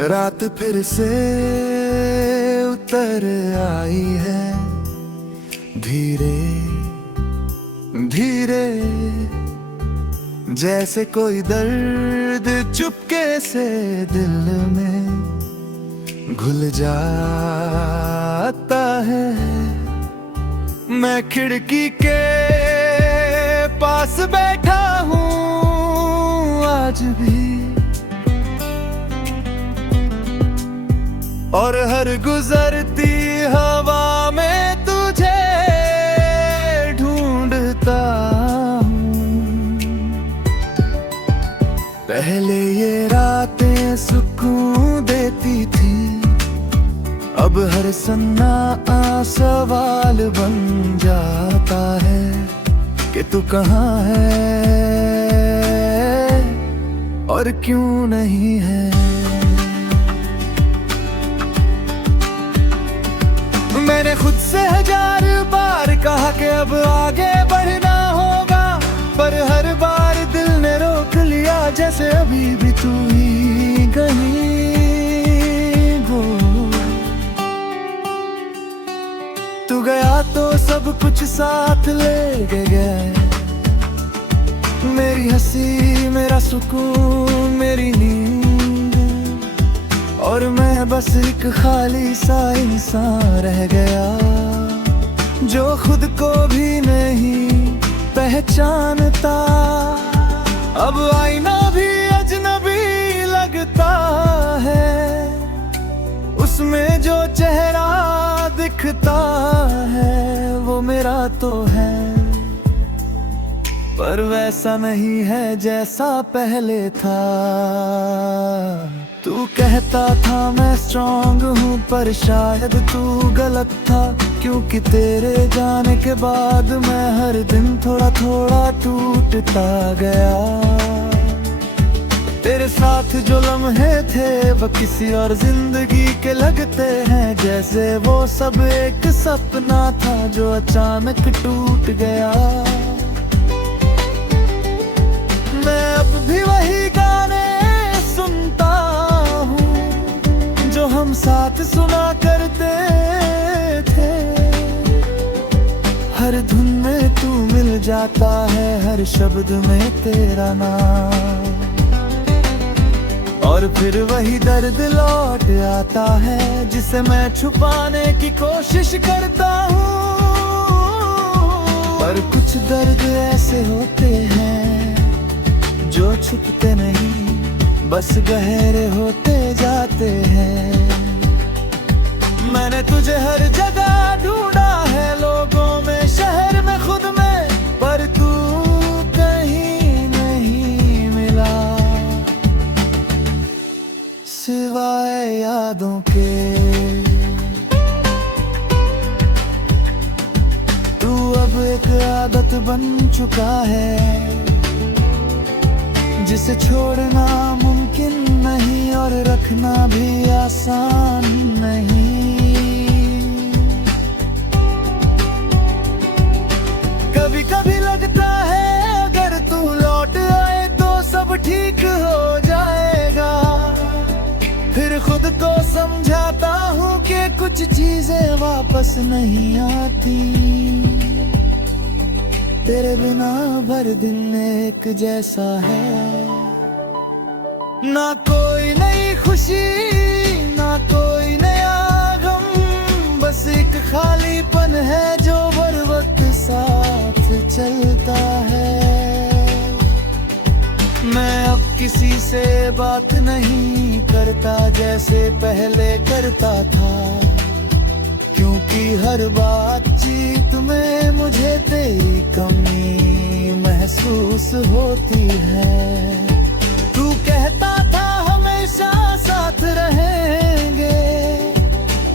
रात फिर से उतर आई है, धीरे धीरे, जैसे कोई दर्द चुपके से दिल में घुल जाता है। मैं खिड़की के पास बैठा हूँ आज भी, और हर गुजरती हवा में तुझे ढूंढता हूँ। पहले ये रातें सुकून देती थी, अब हर सन्नाटा सवाल बन जाता है कि तू कहाँ है और क्यों नहीं है। मैंने खुद से 1000 बार कहा कि अब आगे बढ़ना होगा, पर हर बार दिल ने रोक लिया, जैसे अभी भी तू ही कहीं हो। तू गया तो सब कुछ साथ ले गया, मेरी हंसी, मेरा सुकून, मेरी नींद, और मैं बस एक खाली सा इंसान रह गया, जो खुद को भी नहीं पहचानता। अब आईना भी अजनबी लगता है, उसमें जो चेहरा दिखता है वो मेरा तो है, पर वैसा नहीं है जैसा पहले था। तू कहता था मैं स्ट्रॉन्ग हूँ, पर शायद तू गलत था, क्योंकि तेरे जाने के बाद मैं हर दिन थोड़ा थोड़ा टूटता गया। तेरे साथ जो लम्हे थे वो किसी और जिंदगी के लगते हैं, जैसे वो सब एक सपना था जो अचानक टूट गया। मैं अब भी वही गाने सुनता हूँ जो हम साथ सुना करते थे, हर धुन में तू मिल जाता है, हर शब्द में तेरा नाम, और फिर वही दर्द लौट आता है जिसे मैं छुपाने की कोशिश करता हूँ। पर कुछ दर्द ऐसे होते हैं जो छुपते नहीं, बस गहरे होते जाते हैं। मैंने तुझे हर जगह ढूंढा है, लोगों में, शहर में, खुद में, पर तू कहीं नहीं मिला, सिवाय यादों के। तू अब एक आदत बन चुका है, जिसे छोड़ना मुमकिन नहीं और रखना भी आसान नहीं। कभी कभी लगता है अगर तू लौट आए तो सब ठीक हो जाएगा, फिर खुद को समझाता हूँ कि कुछ चीजें वापस नहीं आती। तेरे बिना भर दिन एक जैसा है, ना कोई नई खुशी, ना कोई नया गम, बस एक खालीपन है जो हर वक्त साथ चलता है। मैं अब किसी से बात नहीं करता जैसे पहले करता था, क्योंकि हर बातचीत में मुझे तेरी कमी महसूस होती है। तू कहता था हमेशा साथ रहेंगे,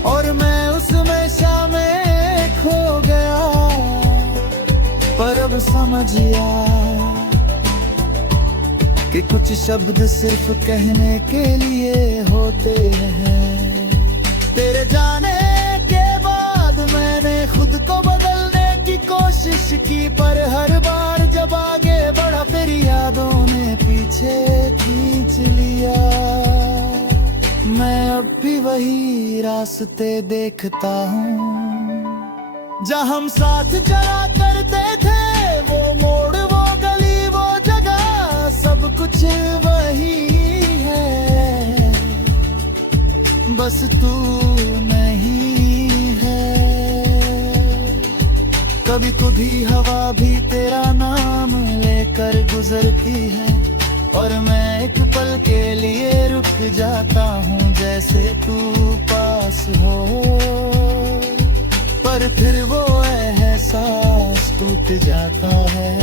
और मैं उस हमेशा में खो गया, पर अब समझ आया कि कुछ शब्द सिर्फ कहने के लिए होते हैं। तेरे जाने के बाद मैंने खुद को बदलने की कोशिश की, पर हर बार जब आगे बढ़ा तेरी यादों ने पीछे खींच लिया। वही रास्ते देखता हूँ जहाँ हम साथ चला करते थे। वो मोड़, वो गली, वो जगह, सब कुछ वही है, बस तू नहीं है। कभी कभी हवा भी तेरा नाम लेकर गुजरती है और मैं एक पल के लिए रुक जाता हूँ, जैसे तू पास हो। पर फिर वो एहसास टूट जाता है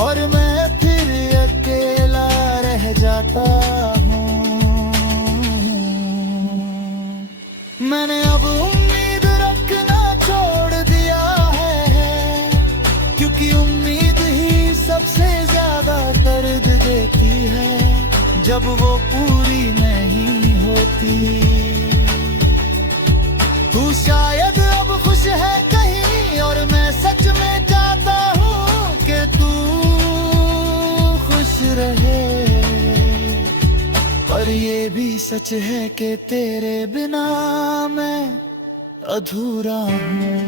और मैं फिर अकेला रह जाता हूँ। मैंने अब उम्मीद रखना छोड़ दिया है, क्योंकि उम्मीद ही सबसे ज्यादा दर्द देती है जब वो पूरी नहीं होती। तू शायद अब खुश है कहीं और मैं सच में चाहता हूँ कि तू खुश रहे, पर ये भी सच है कि तेरे बिना मैं अधूरा हूँ।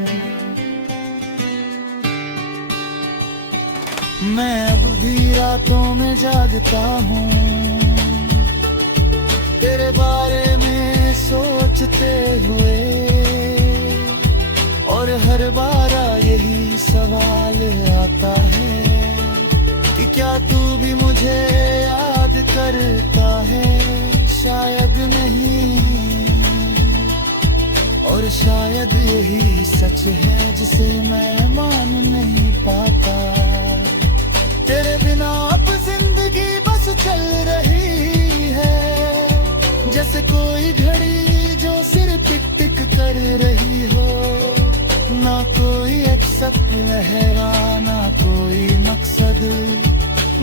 मैं अब भी रातों में जागता हूँ, तेरे बारे में सोचते हुए, और हर बार यही सवाल आता है कि क्या तू भी मुझे याद करता है। शायद नहीं, और शायद यही सच है जिसे मैं मान नहीं पाता। तेरे बिना अब जिंदगी बस चल रही है, जैसे कोई घड़ी जो सिर टिक टिक कर रही हो। ना कोई एक्सेप्ट लहरा, ना कोई मकसद,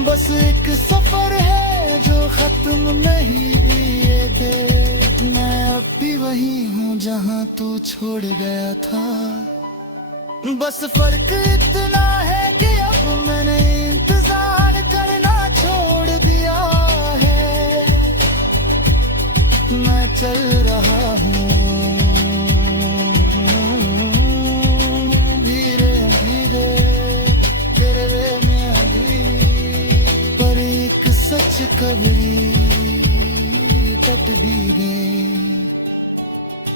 बस एक सफर है जो खत्म नहीं ये दे। मैं अब भी वही हूँ जहाँ तू छोड़ गया था, बस फर्क इतना है कि अब मैंने इंतजार करना छोड़ दिया है। मैं चल रहा हूँ धीरे धीरे तेरे में अभी, पर एक सच कभी टट भी गई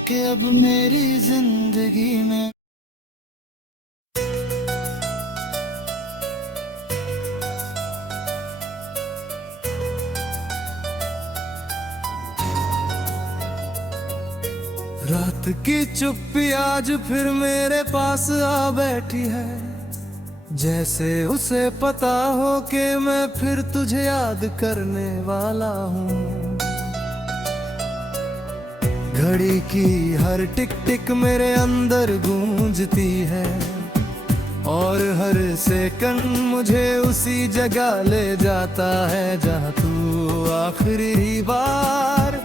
कि अब मेरी जिंदगी में रात की चुप्पी आज फिर मेरे पास आ बैठी है, जैसे उसे पता हो कि मैं फिर तुझे याद करने वाला हूँ। घड़ी की हर टिक टिक मेरे अंदर गूंजती है और हर सेकंड मुझे उसी जगह ले जाता है जहाँ तू आखिरी बार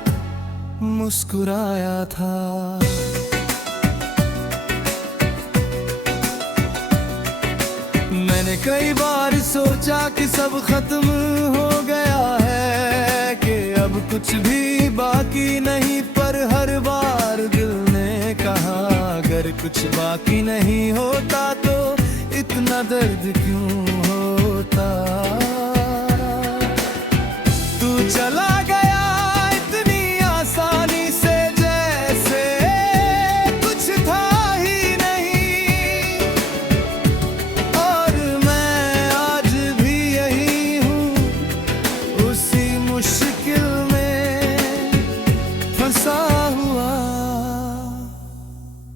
मुस्कुराया था। मैंने कई बार सोचा कि सब खत्म हो गया है, कि अब कुछ भी बाकी नहीं, पर हर बार दिल ने कहा अगर कुछ बाकी नहीं होता तो इतना दर्द क्यों होता। तू चला गया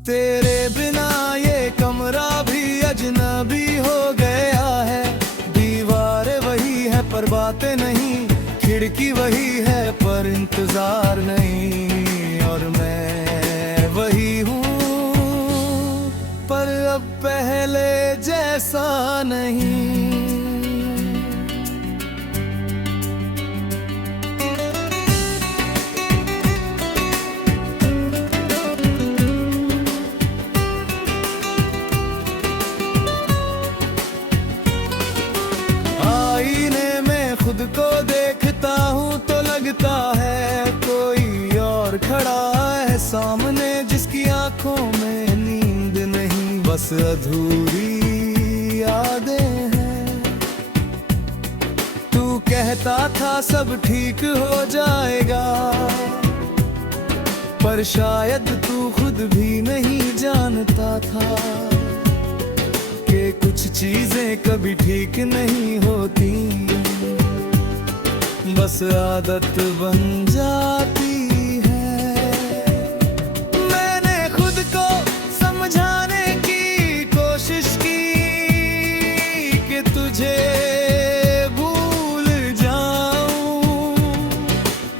तेरे बिना ये कमरा भी अजनबी हो गया है। दीवार वही है पर बातें नहीं, खिड़की वही है पर इंतजार नहीं, और मैं वही हूँ पर अब पहले जैसा नहीं। खुद को देखता हूँ तो लगता है कोई और खड़ा बस अधूरी यादें हैं। तू कहता था सब ठीक हो जाएगा, पर शायद तू खुद भी नहीं जानता था कि कुछ चीजें कभी ठीक नहीं होती, बस आदत बन जाती है। मैंने खुद को समझाने की कोशिश की कि तुझे भूल जाऊं,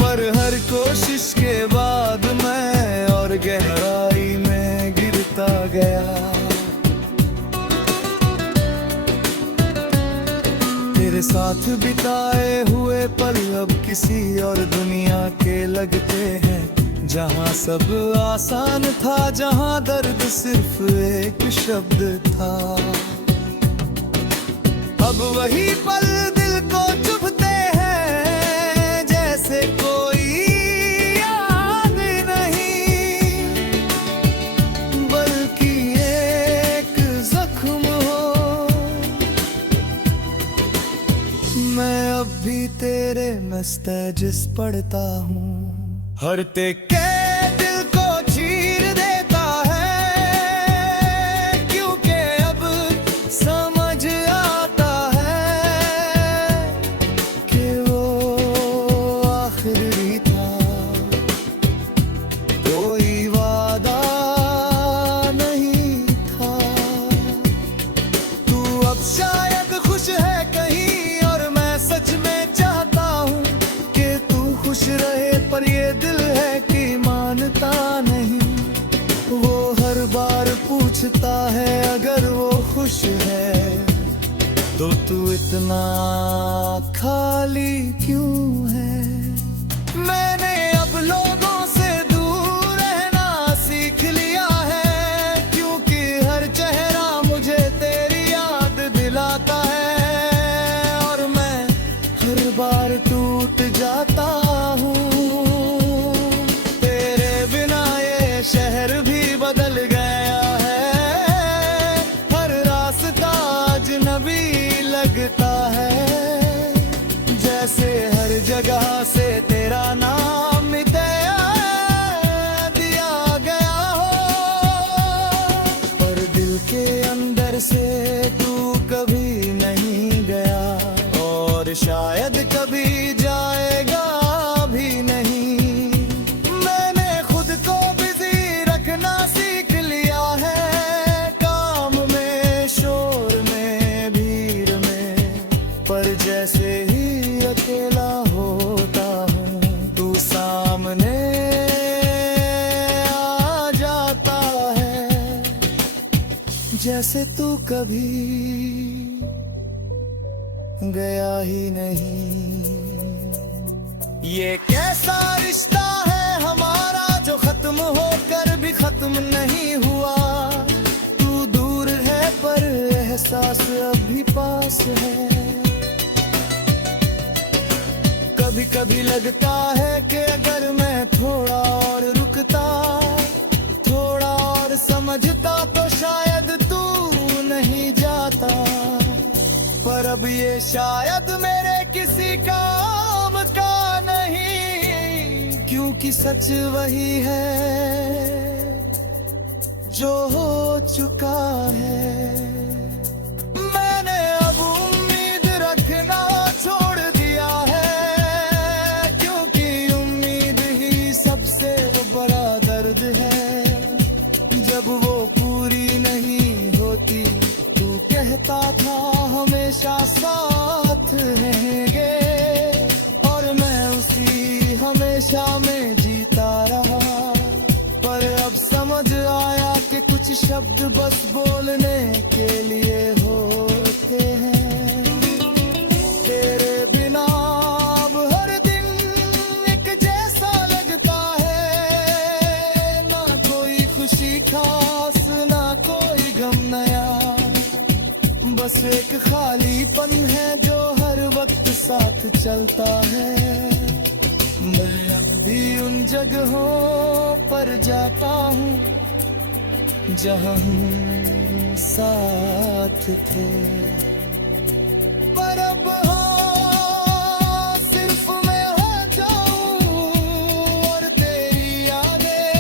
पर हर कोशिश के बाद मैं और गहराई में गिरता गया। तेरे साथ बिताए हुए पल अब किसी और दुनिया के लगते हैं, जहां सब आसान था, जहां दर्द सिर्फ एक शब्द था। अब वही पल दिल को चुभते हैं, जैसे कोई याद नहीं, बल्कि एक जख्म हो। मैं अब भी तेरे मैसेजेस पढ़ता हूँ, हर के दिल को चीर देता है, क्योंकि अब समझ आता है कि वो आखिरी था, कोई वादा नहीं था। तू अब शायद खुश है कहीं, और मैं सच में चाहता हूँ कि तू खुश रहे, पर ये दिल है कि मानता नहीं। वो हर बार पूछता है अगर वो खुश है, तो तू इतना खाली क्यों है। मैंने अब लोगों से दूर रहना सीख लिया है, क्योंकि हर चेहरा मुझे तेरी याद दिलाता है, और मैं हर बार टूट जाता हूँ। तेरे बिना ये शहर भी बदल गया है, हर रास्ता अजनबी लगता है, जैसे हर जगह से तेरा नाम दिया गया हो, पर दिल के अंदर से तू कभी नहीं गया, और शायद कभी जाएगा भी नहीं। मैंने खुद को बिजी रखना सीख लिया है, काम में, शोर में, भीड़ में, पर जैसे ही अकेला होता हूँ, तू सामने आ जाता है, जैसे तू कभी गया ही नहीं। ये कैसा रिश्ता है हमारा, जो खत्म होकर भी खत्म नहीं हुआ। तू दूर है पर एहसास अभी पास है। कभी कभी लगता है कि अगर मैं थोड़ा और रुकता, थोड़ा और समझता, तो शायद तू नहीं जाता, पर अब ये शायद मेरे किसी काम का नहीं, क्योंकि सच वही है जो हो चुका है। मैंने अब उम्मीद रखना छोड़ दिया है, क्योंकि उम्मीद ही सबसे बड़ा दर्द है। जब वो पूरी नहीं होती, तू कहता था हमेशा साथ रहेंगे, और मैं उसी हमेशा में जीता रहा, पर अब समझ आया कि कुछ शब्द बस बोलने के लिए होते हैं। तेरे बिना अब हर दिन एक जैसा लगता है, ना कोई खुशी खास, ना कोई गम नया, बस एक खालीपन है जो हर वक्त साथ चलता है। मैं अब भी उन जगहों पर जाता हूँ जहाँ हम साथ थे। पर अब हो सिर्फ मैं हो जाऊं और तेरी यादें।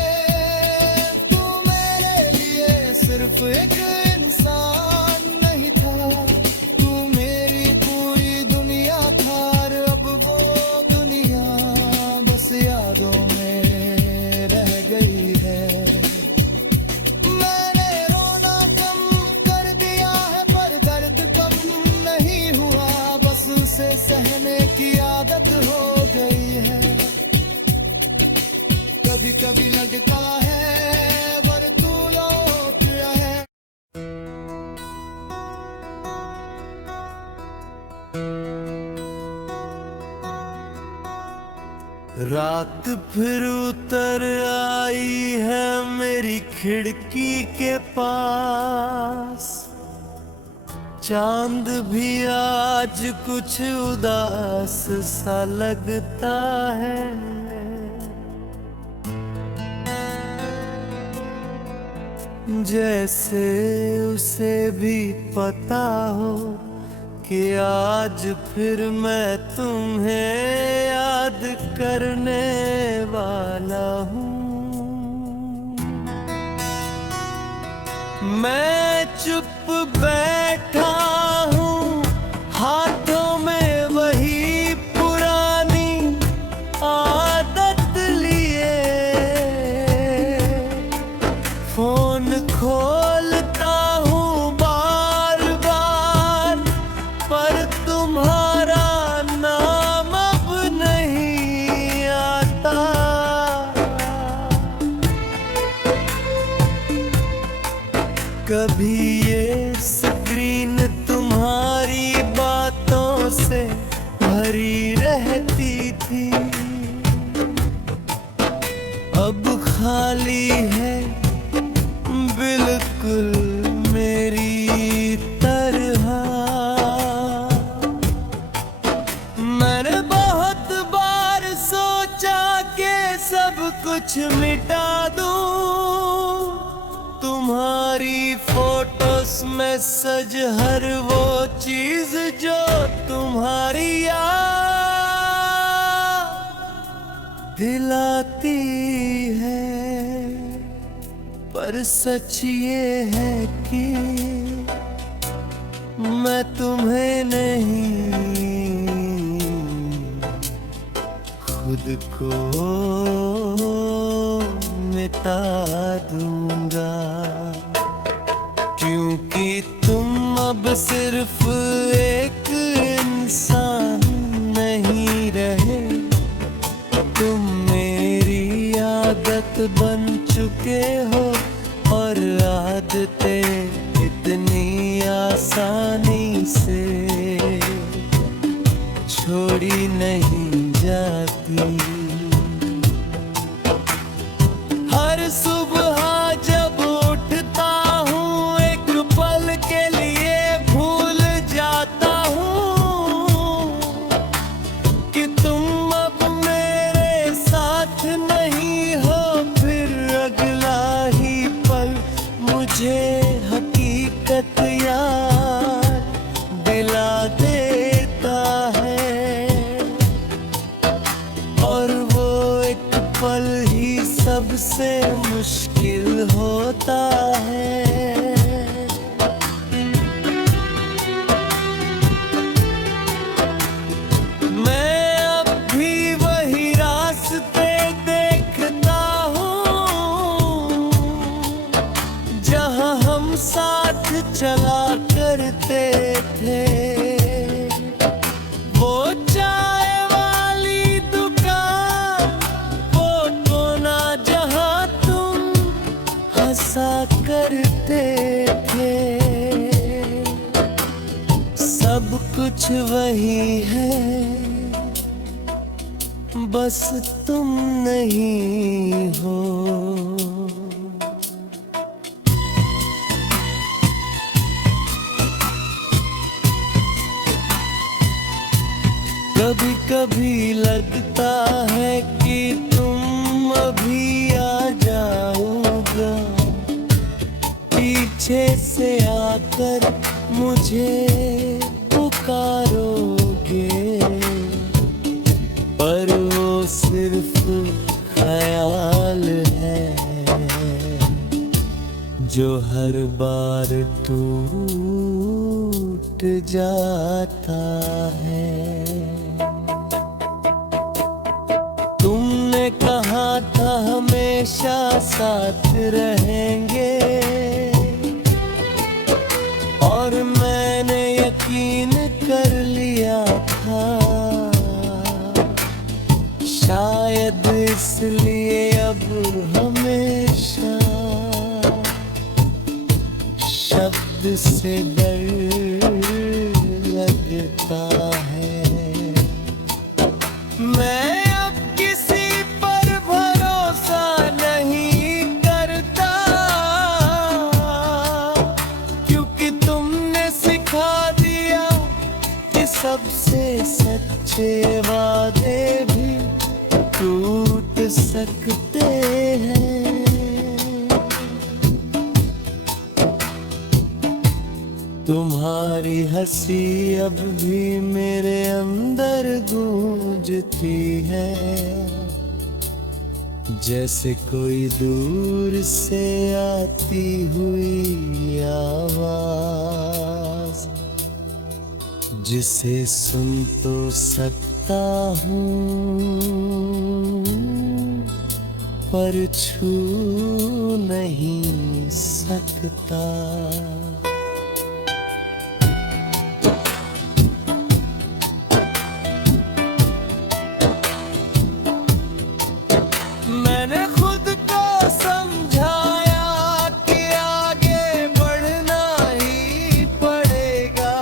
तू मेरे लिए सिर्फ एक इंसान नहीं था, तू मेरी पूरी दुनिया था। और अब वो दुनिया बस यादों में रह गई है। मैंने रोना कम कर दिया है पर दर्द कम नहीं हुआ, बस उसे सहने की आदत हो गई है। कभी कभी लगता है पर तू लौट रहे। रात फिर उतर आई है मेरी खिड़की के पास। चांद भी आज कुछ उदास सा लगता है। जैसे उसे भी पता हो कि आज फिर मैं तुम्हें याद करने वाला हूँ। मैं चुप बैठा हूँ, हाथों में वही पुरानी आदत लिए। फोन खोलता हूँ बार बार, पर तुम्हारा नाम अब नहीं आता। कभी ये स्क्रीन तुम्हारी बातों से भरी रहती थी, अब खाली है बिल्कुल मेरी तरह। मैंने बहुत बार सोचा कि सब कुछ मिटा दूं, तुम्हारी फोटोस में सज हर वो चीज जो तुम्हारी याद दिलाती है। पर सच ये है कि मैं तुम्हें नहीं, खुद को मिटा दूंगा। क्योंकि तुम अब सिर्फ एक इंसान नहीं रहे, तुम मेरी आदत बन चुके हो। और आदतें इतनी आसानी से छोड़ी नहीं जाती। हर सुबह जब उठता हूँ एक पल के लिए भूल जाता हूँ कि तुम अब मेरे साथ नहीं हो। फिर अगला ही पल मुझे हकीकत याद दिला देता है। और वो एक पल ही सबसे मुश्किल होता है। मैं अब भी वही रास्ते देखता हूँ जहाँ हम साथ चला करते थे। वो चाय वाली दुकान, वो कोना जहाँ तुम हंसा करते थे। सब कुछ वही है, बस तुम नहीं हो। कभी कभी लगता है कि तुम अभी आ जाओगा, पीछे से आकर मुझे पुकारोगे, पर वो सिर्फ ख्याल है जो हर बार टूट जाता है। तुमने कहा था हमेशा साथ रहेंगे, और मैंने यकीन कर लिया था। शायद इसलिए अब हमेशा शब्द से डर लगता है। मैं अब किसी पर भरोसा नहीं करता, क्योंकि तुमने सिखा दिया कि सबसे सच्चे वादे भी टूट सकते हैं। तुम्हारी हंसी अब भी मेरे अंदर गूंजती है, जैसे कोई दूर से आती हुई आवाज, जिसे सुन तो सकता हूँ पर छू नहीं सकता। मैंने खुद को समझाया कि आगे बढ़ना ही पड़ेगा,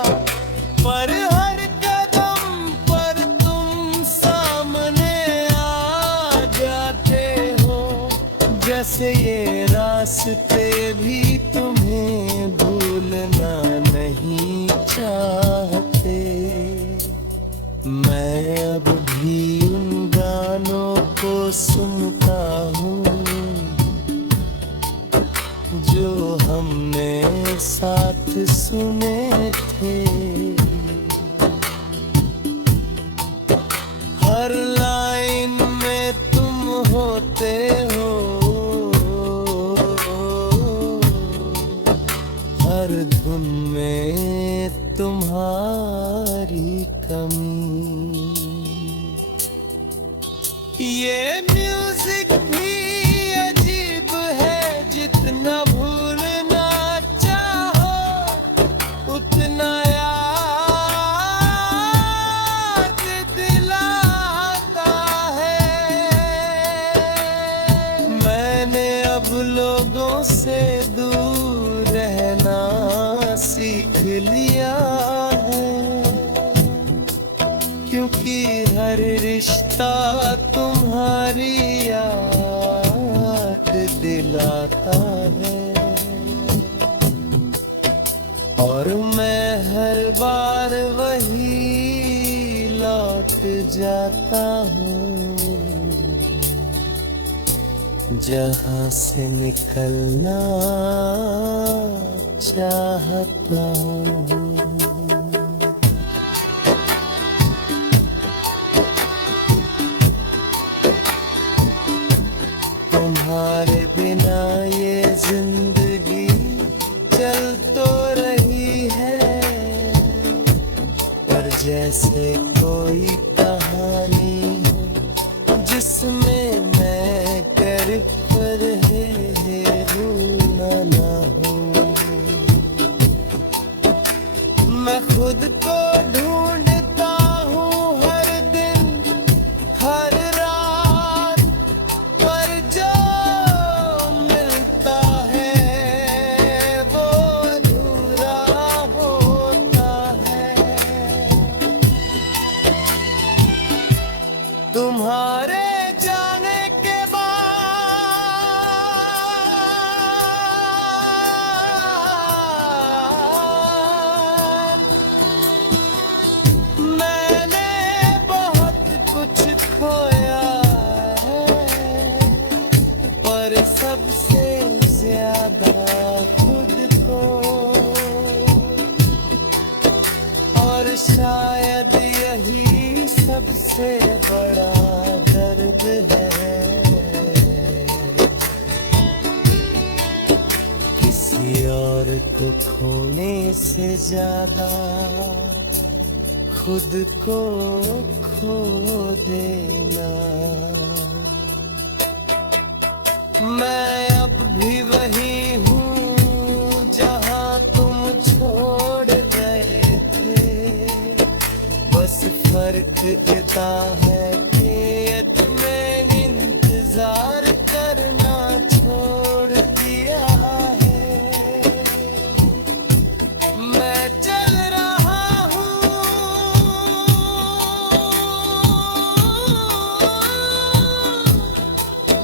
पर हर कदम पर तुम सामने आ जाते हो, जैसे ये रास्ते भी तुम्हें भूलना नहीं चाहते। मैं अब भी उन गानों को सुनता हूँ जो हमने साथ सुने थे। हर लाइन में तुम होते हो, हर धुन में तुम्हारी कमी। ये म्यूजिक भी अजीब है, जितना भूलना चाहो उतना याद दिलाता है। मैंने अब लोगों से दूर रहना सीख लिया है, क्योंकि हर रिश्ता तुम्हारी याद दिलाता है। और मैं हर बार वही लौट जाता हूँ जहाँ से निकलना चाहता हूँ। तुम्हारे बिना ये जिंदगी चल तो रही है, पर जैसे कोई कहानी जिसमें मैं गिरफ्त रहे ना हूँ। मैं खुद को ढूंढता हूँ हर दिन हर रात, पर जो मिलता है वो अधूरा होता है। और तो खोने से ज्यादा खुद को खो देना। मैं अब भी वही हूँ जहाँ तुम छोड़ गए थे, बस फर्क इतना है कि तुम्हें इंतजार करना छोड़ दिया है। मैं चल रहा हूँ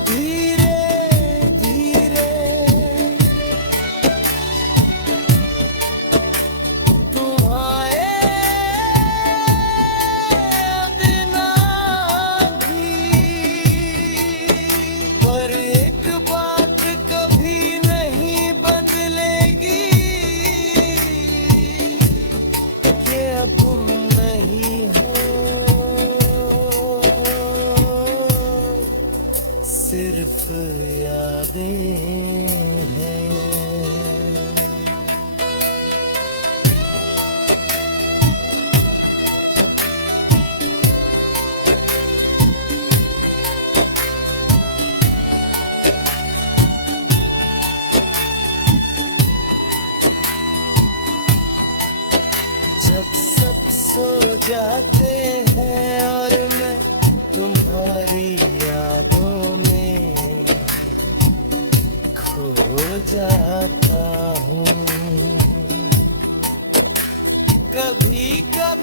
धीरे धीरे, तुम्हारे बिना भी। पर एक बात कभी नहीं बदलेगी कि अब तुम नहीं हो, सिर्फ यादें हैं। जब सब सो जाते हैं और मैं तुम्हारी यादों में खो जाता हूँ, कभी कभी